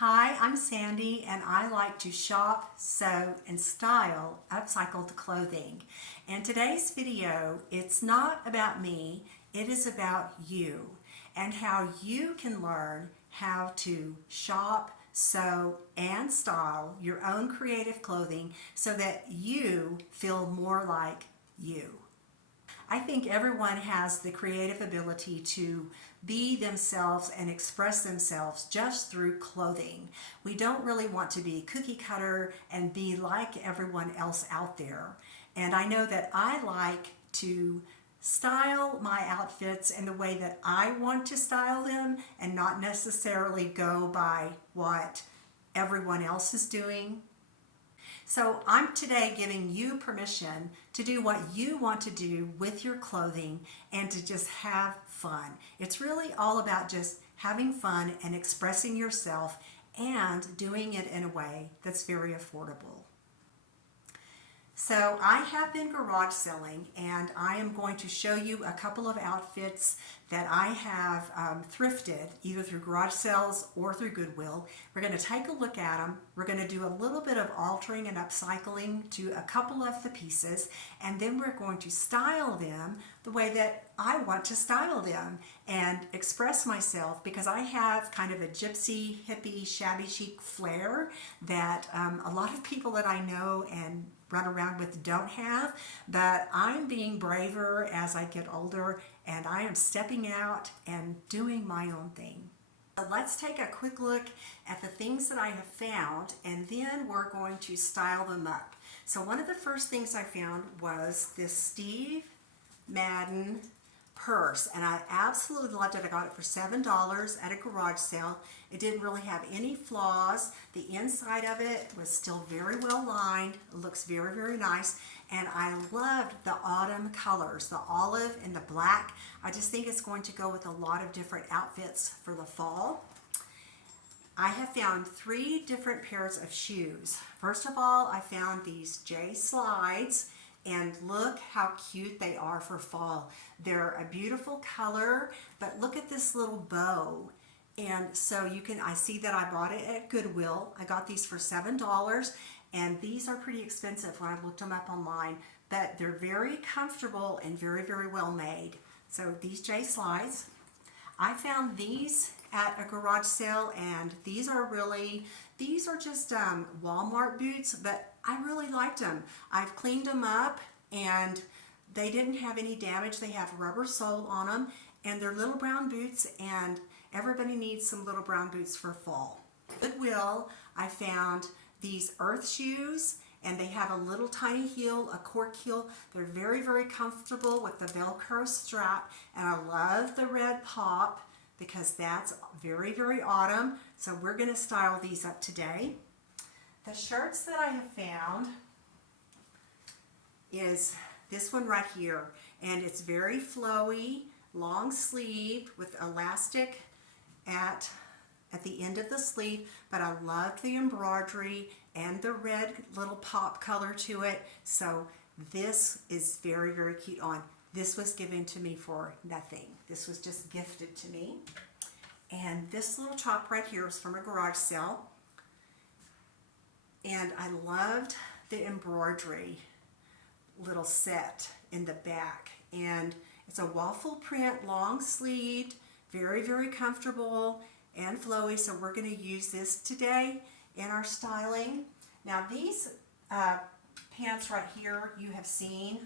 Hi, I'm Sandy and I like to shop, sew, and style upcycled clothing. And today's video, it's not about me, it is about you and how you can learn how to shop, sew, and style your own creative clothing so that you feel more like you. I think everyone has the creative ability to be themselves and express themselves just through clothing. We don't really want to be cookie cutter and be like everyone else out there. And I know that I like to style my outfits in the way that I want to style them and not necessarily go by what everyone else is doing. So I'm today giving you permission to do what you want to do with your clothing and to just have fun. It's really all about just having fun and expressing yourself and doing it in a way that's very affordable. So I have been garage selling and I am going to show you a couple of outfits that I have thrifted either through garage sales or through Goodwill. We're going to take a look at them. We're going to do a little bit of altering and upcycling to a couple of the pieces, and then we're going to style them the way that I want to style them and express myself, because I have kind of a gypsy, hippie, shabby chic flair that a lot of people that I know and run around with don't have, but I'm being braver as I get older and I am stepping out and doing my own thing. So let's take a quick look at the things that I have found and then we're going to style them up. So one of the first things I found was this Steve Madden purse, and I absolutely loved it. I got it for $7 at a garage sale. It didn't really have any flaws. The inside of it was still very well lined. It looks very, very nice. And I loved the autumn colors, the olive and the black. I just think it's going to go with a lot of different outfits for the fall. I have found 3 different pairs of shoes. First of all, I found these J slides. And look how cute they are for fall. They're a beautiful color, but look at this little bow. And so I see that I bought it at Goodwill. I got these for $7, and these are pretty expensive when I looked them up online, but they're very comfortable and very, very well made. So these J slides. I found these at a garage sale, and these are just Walmart boots, but I really liked them. I've cleaned them up and they didn't have any damage. They have rubber sole on them and they're little brown boots, and everybody needs some little brown boots for fall. Goodwill, I found these earth shoes, and they have a little tiny heel, a cork heel. They're very, very comfortable with the Velcro strap, and I love the red pop because that's very, very autumn. So we're going to style these up today. The shirts that I have found is this one right here, and it's very flowy, long sleeve with elastic at the end of the sleeve, but I loved the embroidery and the red little pop color to it. So this is very, very cute on. This was given to me for nothing. This was just gifted to me. And this little top right here is from a garage sale. And I loved the embroidery little set in the back. And it's a waffle print, long sleeved, very, very comfortable and flowy. So we're going to use this today in our styling. Now these pants right here you have seen.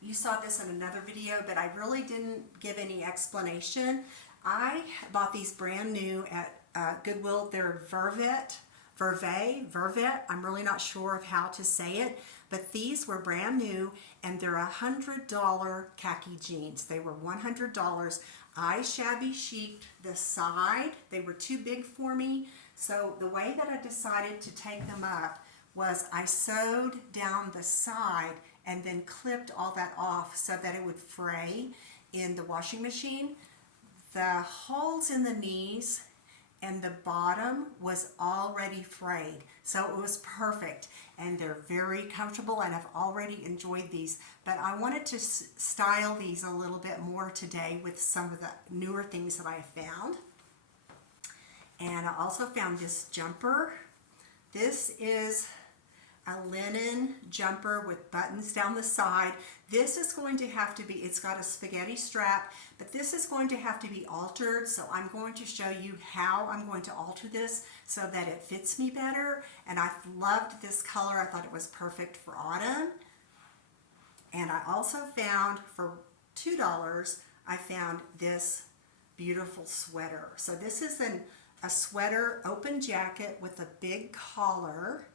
You saw this in another video, but I really didn't give any explanation. I bought these brand new at Goodwill. They're Vervet. I'm really not sure of how to say it, but these were brand new, and they're $100 khaki jeans. They were $100. I shabby chic'd the side. They were too big for me, so the way that I decided to take them up was I sewed down the side and then clipped all that off so that it would fray in the washing machine. The holes in the knees and the bottom was already frayed, so it was perfect, and they're very comfortable, and I've already enjoyed these, but I wanted to style these a little bit more today with some of the newer things that I found. And I also found this jumper. This is a linen jumper with buttons down the side. This is going to have to be, it's got a spaghetti strap, but this is going to have to be altered. So I'm going to show you how I'm going to alter this so that it fits me better. And I loved this color. I thought it was perfect for autumn. And I also found for $2, I found this beautiful sweater. So this is a sweater open jacket with a big collar,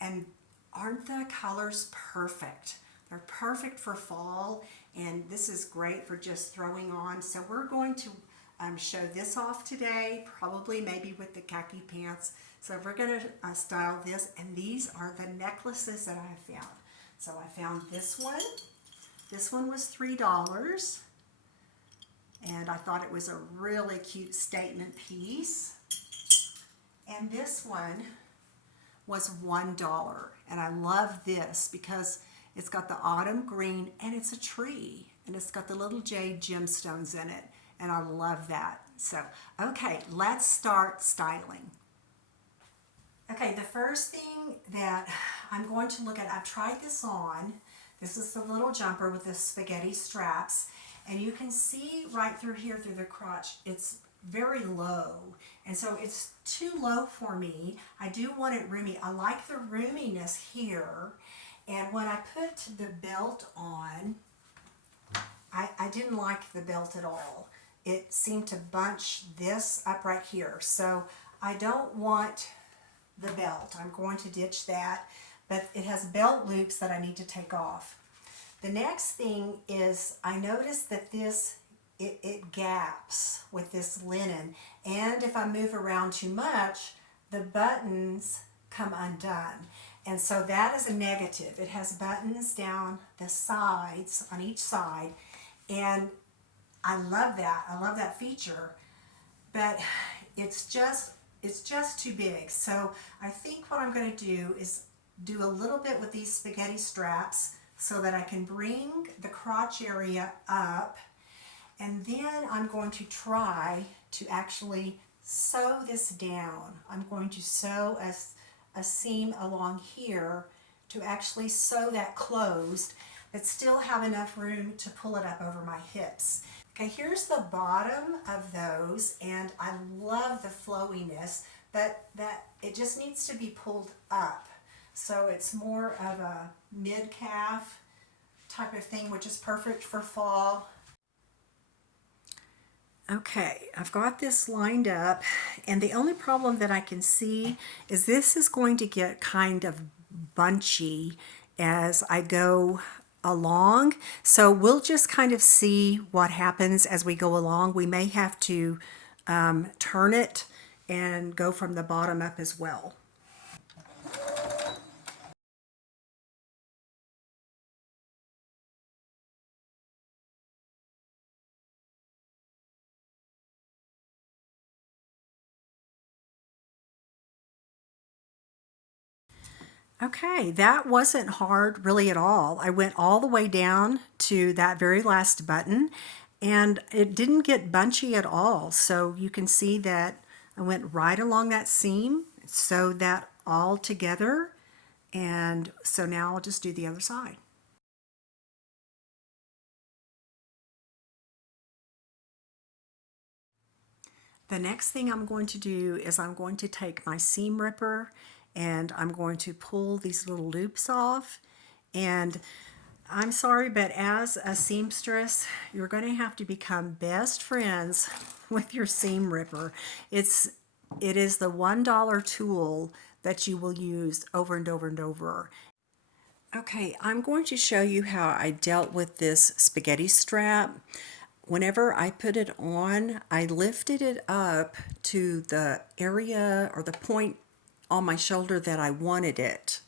and aren't the colors perfect? They're perfect for fall, and this is great for just throwing on. So we're going to show this off today, probably maybe with the khaki pants. So we're going to style this, and these are the necklaces that I found. So I found this one. This one was $3, and I thought it was a really cute statement piece. And this one was $1, and I love this because it's got the autumn green and it's a tree, and it's got the little jade gemstones in it, and I love that. So, okay, let's start styling. Okay, the first thing that I'm going to look at, I've tried this on. This is the little jumper with the spaghetti straps, and you can see right through here through the crotch, it's very low, and so it's too low for me. I do want it roomy. I like the roominess here, and when I put the belt on, I didn't like the belt at all. It seemed to bunch this up right here, so I don't want the belt. I'm going to ditch that, but it has belt loops that I need to take off. The next thing is I noticed that this it gaps with this linen, and if I move around too much, the buttons come undone, and so that is a negative. It has buttons down the sides on each side, and I love that. I love that feature, but it's just too big. So I think what I'm going to do is do a little bit with these spaghetti straps so that I can bring the crotch area up. And then I'm going to try to actually sew this down. I'm going to sew a seam along here to actually sew that closed, but still have enough room to pull it up over my hips. Okay, here's the bottom of those, and I love the flowiness, but that it just needs to be pulled up. So it's more of a mid-calf type of thing, which is perfect for fall. Okay, I've got this lined up, and the only problem that I can see is this is going to get kind of bunchy as I go along. So we'll just kind of see what happens as we go along. We may have to turn it and go from the bottom up as well. Okay, that wasn't hard really at all. I went all the way down to that very last button, and it didn't get bunchy at all. So you can see that I went right along that seam, sewed that all together, and so now I'll just do the other side. The next thing I'm going to do is I'm going to take my seam ripper and I'm going to pull these little loops off. And I'm sorry, but as a seamstress, you're going to have to become best friends with your seam ripper. It is the $1 tool that you will use over and over and over. Okay, I'm going to show you how I dealt with this spaghetti strap. Whenever I put it on, I lifted it up to the area or the point on my shoulder that I wanted it.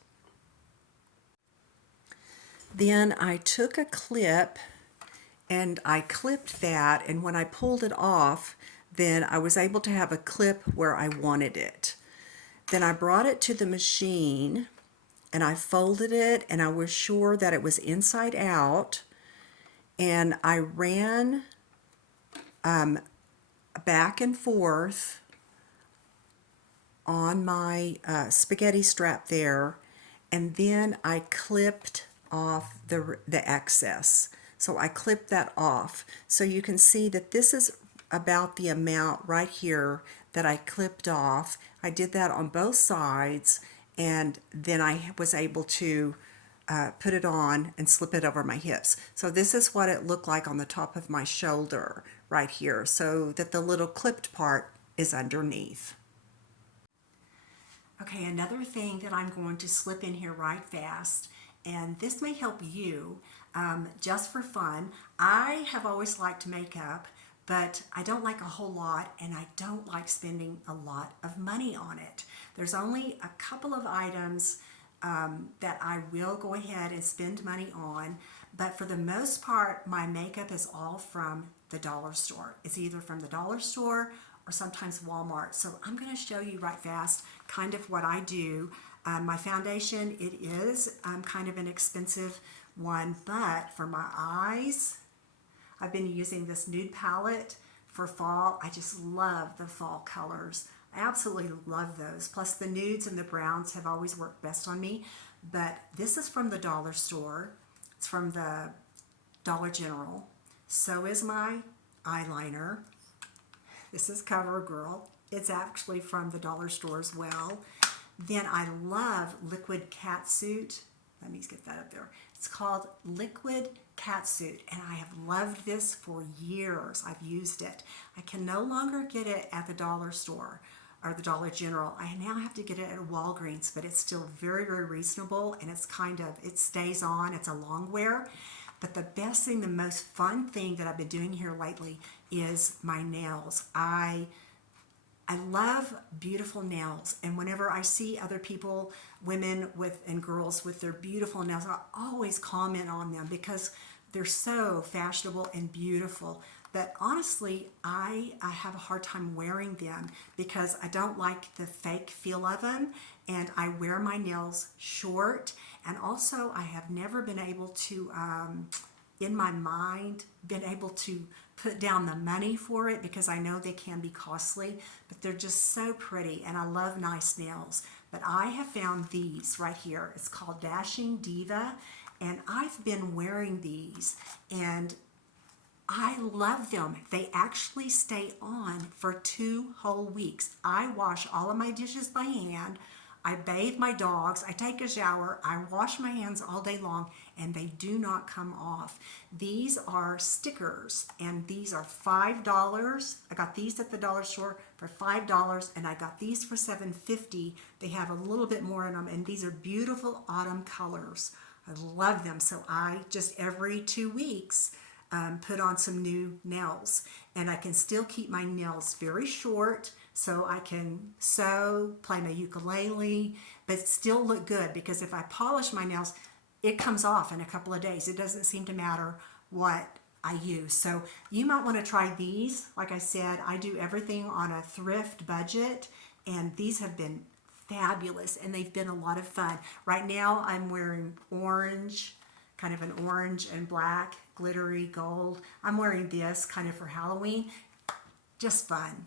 Then I took a clip and I clipped that, and when I pulled it off, then I was able to have a clip where I wanted it. Then I brought it to the machine and I folded it, and I was sure that it was inside out, and I ran back and forth on my spaghetti strap there, and then I clipped off the excess. So I clipped that off. So you can see that this is about the amount right here that I clipped off. I did that on both sides, and then I was able to put it on and slip it over my hips. So this is what it looked like on the top of my shoulder right here, so that the little clipped part is underneath. Okay, another thing that I'm going to slip in here right fast, and this may help you just for fun. I have always liked makeup, but I don't like a whole lot, and I don't like spending a lot of money on it. There's only a couple of items that I will go ahead and spend money on, but for the most part, my makeup is all from the dollar store. It's either from the dollar store or sometimes Walmart. So I'm going to show you right fast kind of what I do. My foundation, it is kind of an expensive one, but for my eyes, I've been using this nude palette for fall. I just love the fall colors. I absolutely love those. Plus the nudes and the browns have always worked best on me. But this is from the dollar store. It's from the Dollar General. So is my eyeliner. This is CoverGirl. It's actually from the dollar store as well. Then I love Liquid Catsuit. Let me get that up there. It's called Liquid Catsuit, and I have loved this for years. I've used it. I can no longer get it at the dollar store or the Dollar General. I now have to get it at Walgreens, but it's still very, very reasonable, and it's kind of, it stays on. It's a long wear. But the best thing, the most fun thing that I've been doing here lately is my nails. I love beautiful nails, and whenever I see other people, women with and girls with their beautiful nails, I always comment on them because they're so fashionable and beautiful. But honestly, I have a hard time wearing them because I don't like the fake feel of them, and I wear my nails short. And also, I have never been able to, in my mind, been able to put down the money for it because I know they can be costly, but they're just so pretty, and I love nice nails. But I have found these right here. It's called Dashing Diva, and I've been wearing these, and I love them. They actually stay on for 2 whole weeks. I wash all of my dishes by hand. I bathe my dogs. I take a shower. I wash my hands all day long, and they do not come off. These are stickers, and these are $5. I got these at the dollar store for $5, and I got these for $7.50. They have a little bit more in them, and these are beautiful autumn colors. I love them. So I just every 2 weeks put on some new nails, and I can still keep my nails very short so I can sew, play my ukulele, but still look good, because if I polish my nails, it comes off in a couple of days. It doesn't seem to matter what I use. So you might want to try these. Like I said, I do everything on a thrift budget, and these have been fabulous, and they've been a lot of fun. Right now I'm wearing orange, kind of an orange and black, glittery gold. I'm wearing this kind of for Halloween. Just fun.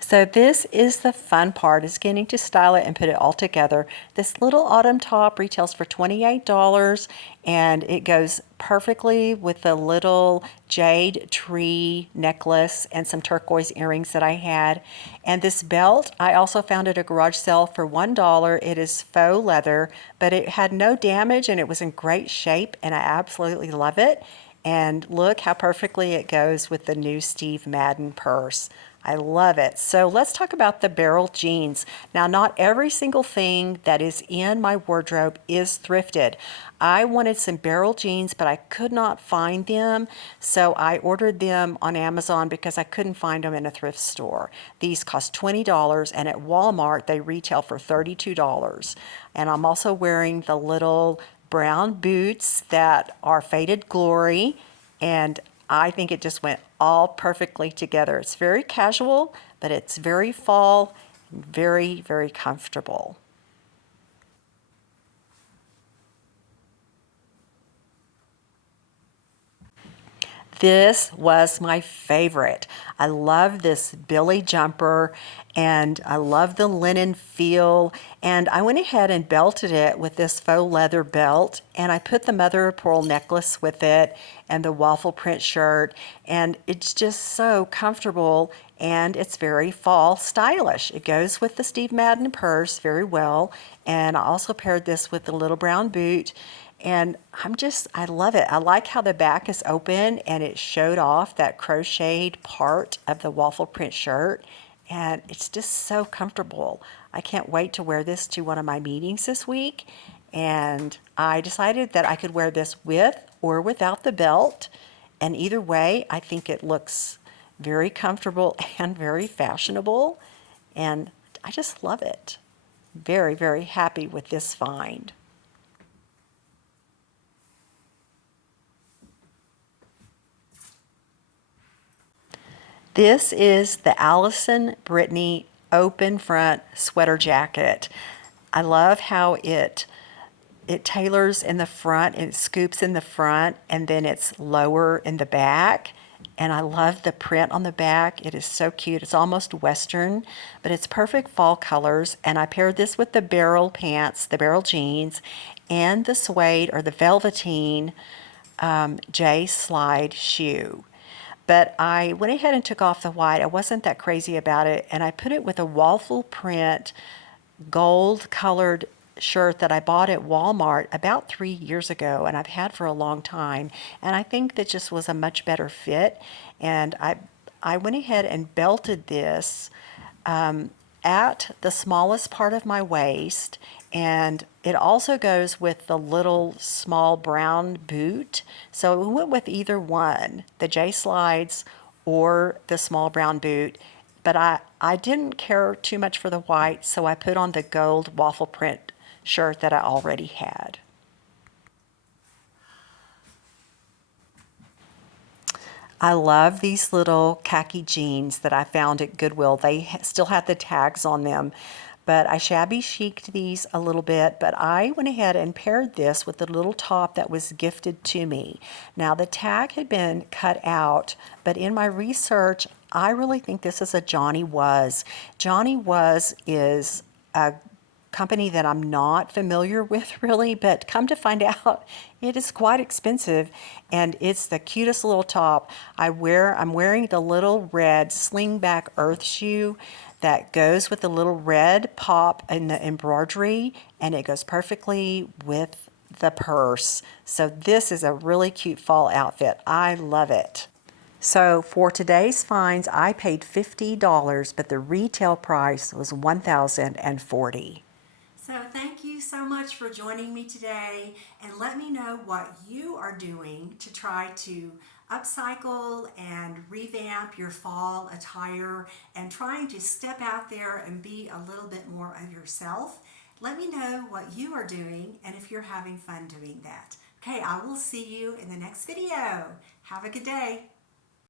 So this is the fun part, is getting to style it and put it all together. This little autumn top retails for $28, and it goes perfectly with the little jade tree necklace and some turquoise earrings that I had. And this belt, I also found at a garage sale for $1. It is faux leather, but it had no damage and it was in great shape, and I absolutely love it. And look how perfectly it goes with the new Steve Madden purse. I love it. So let's talk about the barrel jeans. Now, not every single thing that is in my wardrobe is thrifted. I wanted some barrel jeans, but I could not find them, so I ordered them on Amazon because I couldn't find them in a thrift store. These cost $20, and at Walmart they retail for $32. And I'm also wearing the little brown boots that are Faded Glory, and I think it just went all perfectly together. It's very casual, but it's very fall, very, very comfortable. This was my favorite. I love this Billy jumper and I love the linen feel, and I went ahead and belted it with this faux leather belt, and I put the mother of pearl necklace with it and the waffle print shirt, and it's just so comfortable and it's very fall stylish. It goes with the Steve Madden purse very well, and I also paired this with the little brown boot. And I love it. I like how the back is open and it showed off that crocheted part of the waffle print shirt. And it's just so comfortable. I can't wait to wear this to one of my meetings this week. And I decided that I could wear this with or without the belt. And either way, I think it looks very comfortable and very fashionable. And I just love it. Very, very happy with this find. This is the Allison Brittany open front sweater jacket. I love how it tailors in the front and it scoops in the front and then it's lower in the back. And I love the print on the back. It is so cute. It's almost Western, but it's perfect fall colors. And I paired this with the barrel pants, the barrel jeans, and the suede or the velveteen J slide shoe. But I went ahead and took off the white. I wasn't that crazy about it. And I put it with a waffle print gold colored shirt that I bought at Walmart about 3 years ago and I've had for a long time. And I think that just was a much better fit. And I went ahead and belted this at the smallest part of my waist, and it also goes with the little small brown boot. So we went with either one, the J slides or the small brown boot. But I didn't care too much for the white, so I put on the gold waffle print shirt that I already had. I love these little khaki jeans that I found at Goodwill. They still had the tags on them, but I shabby chiced these a little bit, but I went ahead and paired this with the little top that was gifted to me. Now the tag had been cut out, but in my research, I really think this is a Johnny Was. Johnny Was is a company that I'm not familiar with really, but come to find out, it is quite expensive and it's the cutest little top. I'm wearing the little red slingback earth shoe that goes with the little red pop in the embroidery, and it goes perfectly with the purse. So this is a really cute fall outfit. I love it. So for today's finds, I paid $50, but the retail price was $1,040. So thank you so much for joining me today, and let me know what you are doing to try to upcycle and revamp your fall attire and trying to step out there and be a little bit more of yourself. Let me know what you are doing and if you're having fun doing that. Okay, I will see you in the next video. Have a good day.